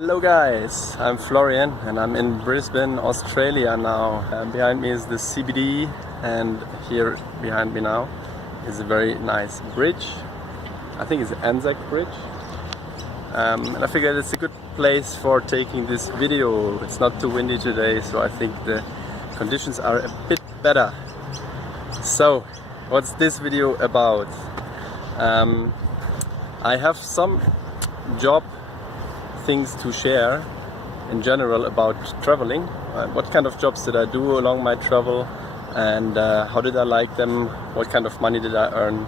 Hello guys, I'm Florian and I'm in Brisbane, Australia now. Behind me is the CBD and here behind me now is a very nice bridge. I think it's the Anzac Bridge. And I figured it's a good place for taking this video. It's not too windy today, so I think the conditions are a bit better. So, what's this video about? I have some job things to share in general about traveling. What kind of jobs did I do along my travel, and how did I like them? What kind of money did I earn,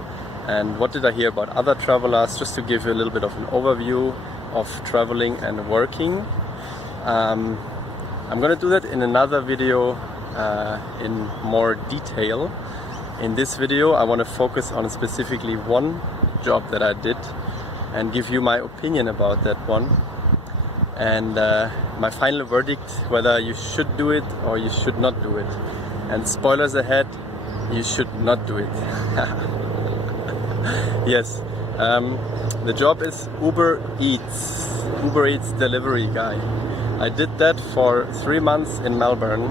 and what did I hear about other travelers, just to give you a little bit of an overview of traveling and working. I'm gonna do that in another video in more detail. In this video I want to focus on specifically one job that I did and give you my opinion about that one, and my final verdict whether you should do it or you should not do it. And spoilers ahead, you should not do it. Yes, the job is Uber Eats delivery guy. I did that for 3 months in Melbourne,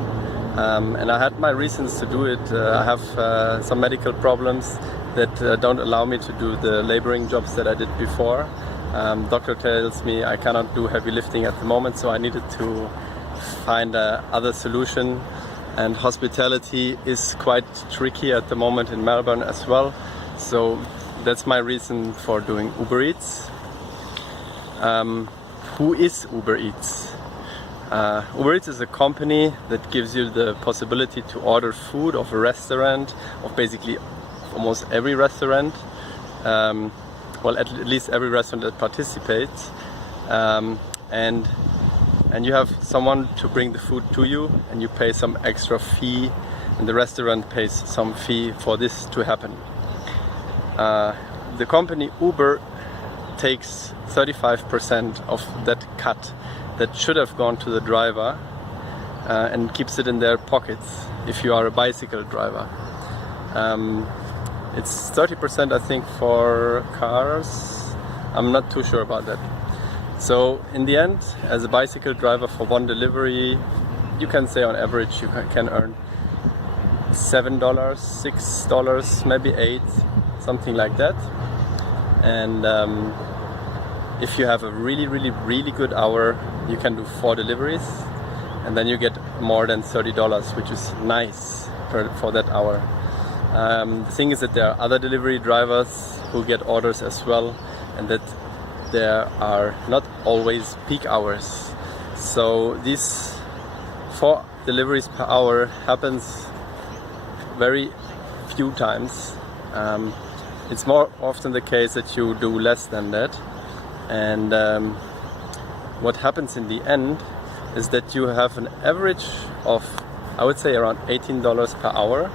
and I had my reasons to do it. I have some medical problems that don't allow me to do the laboring jobs that I did before. Doctor tells me I cannot do heavy lifting at the moment, so I needed to find other solution, and hospitality is quite tricky at the moment in Melbourne as well, so that's my reason for doing Uber Eats. Who is Uber Eats? Uber Eats is a company that gives you the possibility to order food of a restaurant, of basically almost every restaurant, well, at least every restaurant that participates, and you have someone to bring the food to you, and you pay some extra fee, and the restaurant pays some fee for this to happen. The company Uber takes 35% of that cut that should have gone to the driver, and keeps it in their pockets if you are a bicycle driver. It's 30% I think for cars. I'm not too sure about that. So in the end, as a bicycle driver for one delivery, you can say on average you can earn $7, $6, maybe $8, something like that. And if you have a really good hour, you can do 4 deliveries, and then you get more than $30, which is nice for that hour. The thing is that there are other delivery drivers who get orders as well, and that there are not always peak hours. So these 4 deliveries per hour happens very few times. It's more often the case that you do less than that. And what happens in the end is that you have an average of, I would say, around $18 per hour.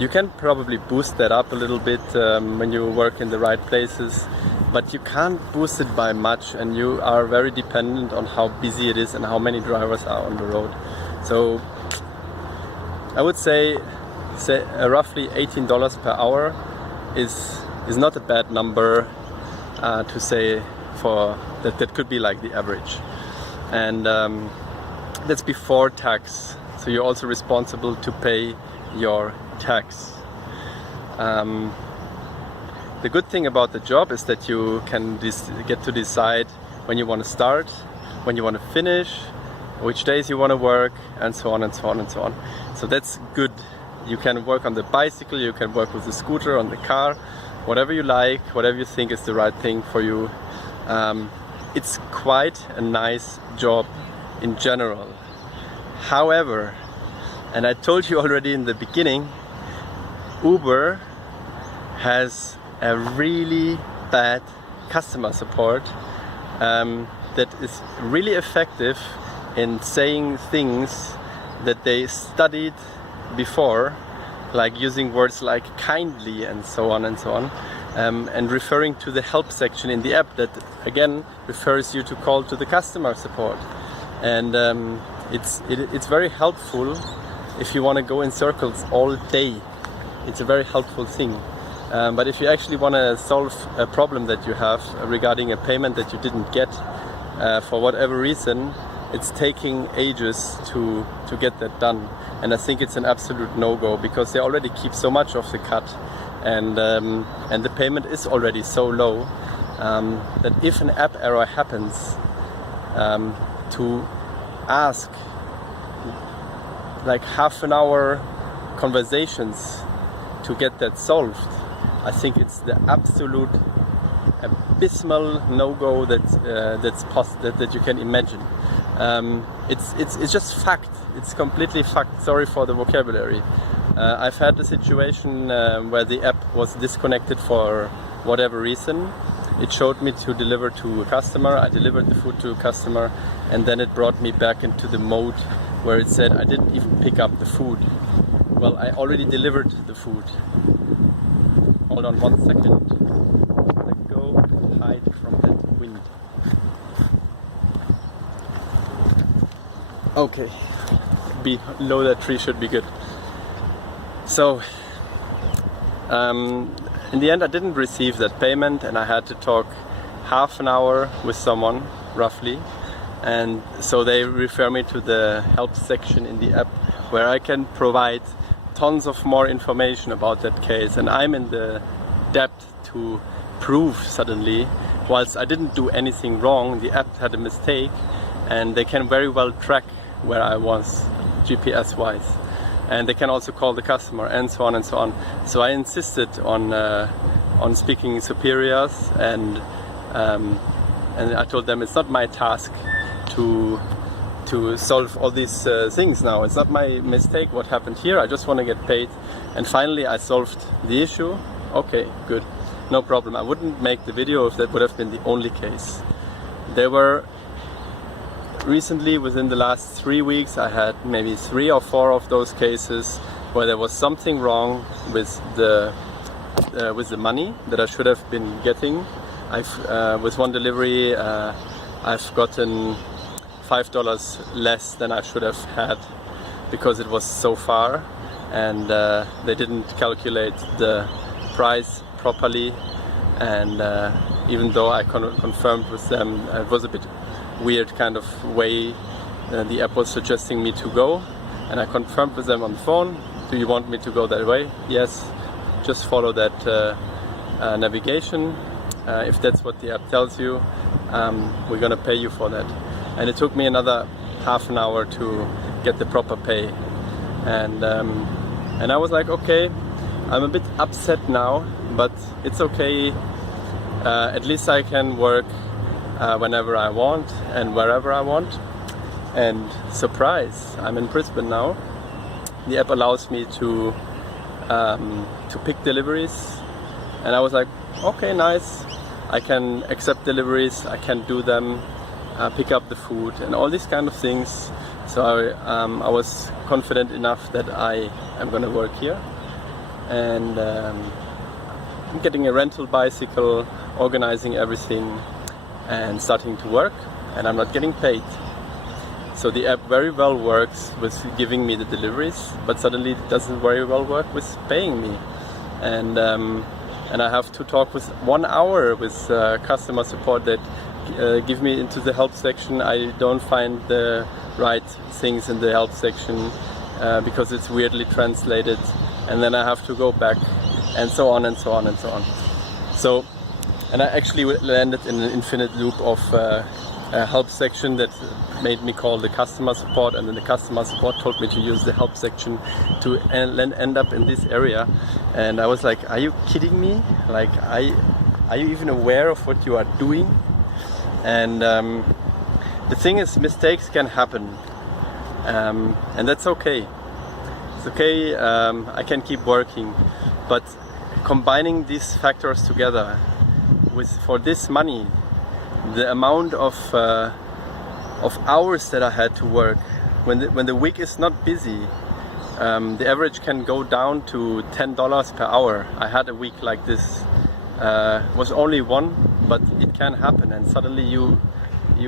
You can probably boost that up a little bit when you work in the right places, but you can't boost it by much, and you are very dependent on how busy it is and how many drivers are on the road. So I would say roughly $18 per hour is not a bad number to say for that could be like the average. And that's before tax, so you're also responsible to pay your tax. The good thing about the job is that you can get to decide when you want to start, when you want to finish, which days you want to work, and so on and so on and so on. So that's good. You can work on the bicycle, you can work with the scooter, on the car, whatever you like, whatever you think is the right thing for you. It's quite a nice job in general. However, and I told you already in the beginning, Uber has a really bad customer support that is really effective in saying things that they studied before, like using words like kindly and so on and so on, and referring to the help section in the app that again refers you to call to the customer support. And it's very helpful if you want to go in circles all day. It's a very helpful thing. But if you actually want to solve a problem that you have regarding a payment that you didn't get, for whatever reason, it's taking ages to get that done. And I think it's an absolute no-go, because they already keep so much of the cut, and the payment is already so low that if an app error happens, to ask like half an hour conversations to get that solved, I think it's the absolute abysmal no-go that you can imagine. It's just fact. It's completely fact. Sorry for the vocabulary. I've had a situation where the app was disconnected for whatever reason. It showed me to deliver to a customer. I delivered the food to a customer, and then it brought me back into the mode where it said I didn't even pick up the food. Well, I already delivered the food. Hold on 1 second. Let go and hide from that wind. Okay, below that tree should be good. So, in the end I didn't receive that payment, and I had to talk half an hour with someone, roughly. And so they refer me to the help section in the app, where I can provide tons of more information about that case. And I'm in the debt to prove suddenly, whilst I didn't do anything wrong, the app had a mistake, and they can very well track where I was GPS wise, and they can also call the customer, and so on and so on. So I insisted on speaking superiors, and I told them it's not my task to solve all these things now. It's not my mistake what happened here. I just want to get paid. And finally I solved the issue. Okay, good, no problem. I wouldn't make the video if that would have been the only case. There were recently, within the last 3 weeks, I had maybe 3 or 4 of those cases where there was something wrong with the money that I should have been getting. With one delivery, I've gotten $5 less than I should have had, because it was so far, and they didn't calculate the price properly. And even though I confirmed with them, it was a bit weird kind of way the app was suggesting me to go, and I confirmed with them on the phone, do you want me to go that way? Yes, just follow that navigation. If that's what the app tells you, we're gonna pay you for that. And it took me another half an hour to get the proper pay, and I was like, okay, I'm a bit upset now, but it's okay. At least I can work whenever I want and wherever I want. And surprise, I'm in Brisbane now. The app allows me to pick deliveries, and I was like, okay, nice. I can accept deliveries, I can do them, pick up the food and all these kind of things. So I was confident enough that I am gonna work here, and I'm getting a rental bicycle, organizing everything and starting to work, and I'm not getting paid. So the app very well works with giving me the deliveries, but suddenly it doesn't very well work with paying me. And I have to talk with 1 hour with customer support that give me into the help section. I don't find the right things in the help section because it's weirdly translated, and then I have to go back, and so on and so on and so on. So, and I actually landed in an infinite loop of a help section that made me call the customer support, and then the customer support told me to use the help section to end up in this area. And I was like, are you kidding me? Like, are you even aware of what you are doing? And the thing is, mistakes can happen, and that's okay. It's okay, I can keep working, but combining these factors together for this money, the amount of hours that I had to work, when the week is not busy, the average can go down to $10 per hour. I had a week like this. Was only one, but it can happen, and suddenly you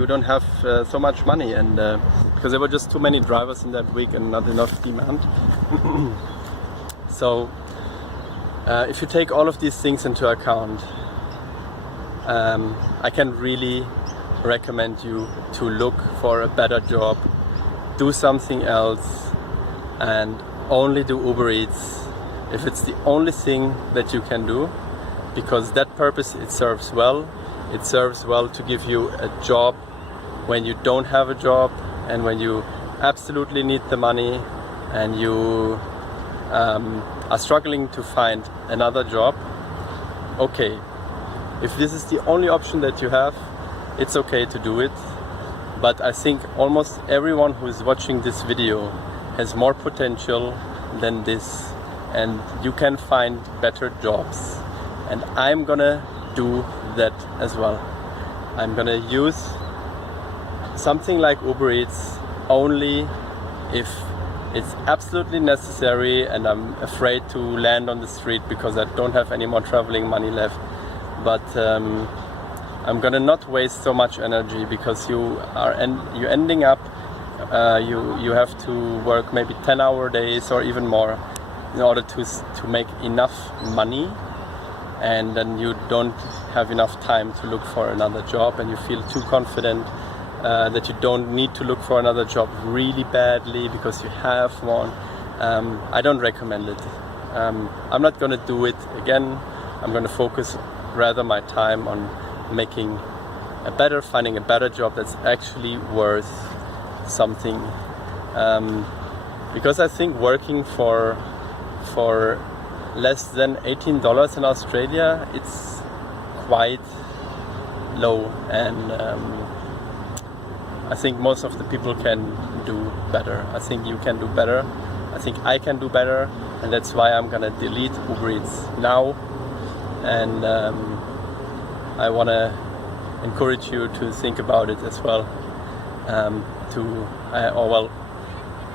don't have so much money, and because there were just too many drivers in that week and not enough demand. So if you take all of these things into account, I can really recommend you to look for a better job, do something else, and only do Uber Eats if it's the only thing that you can do, because that purpose it serves well. It serves well to give you a job when you don't have a job and when you absolutely need the money and you are struggling to find another job. Okay, if this is the only option that you have, it's okay to do it. But I think almost everyone who is watching this video has more potential than this, and you can find better jobs. And I'm gonna do that as well. I'm gonna use something like Uber Eats only if it's absolutely necessary and I'm afraid to land on the street because I don't have any more traveling money left. But I'm gonna not waste so much energy, because you're ending up you have to work maybe 10-hour days or even more in order to make enough money, and then you don't have enough time to look for another job, and you feel too confident that you don't need to look for another job really badly because you have one. I don't recommend it. I'm not gonna do it again. I'm gonna focus rather my time on finding a better job that's actually worth something. Because I think working for less than $18 in Australia, it's quite low, and I think most of the people can do better. I think you can do better. I think I can do better, and that's why I'm gonna delete Uber Eats now. And I wanna encourage you to think about it as well.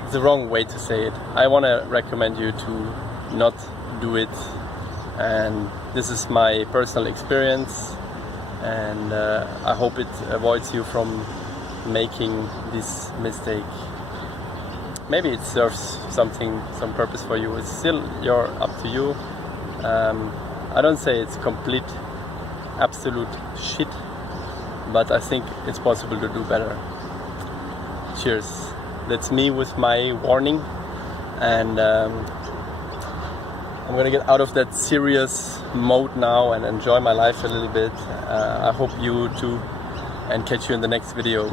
It's the wrong way to say it. I wanna recommend you to not do it, and this is my personal experience, and I hope it avoids you from making this mistake. Maybe it serves some purpose for you. It's still up to you. I don't say it's complete absolute shit, but I think it's possible to do better. Cheers. That's me with my warning, and I'm gonna get out of that serious mode now and enjoy my life a little bit. I hope you too, and catch you in the next video.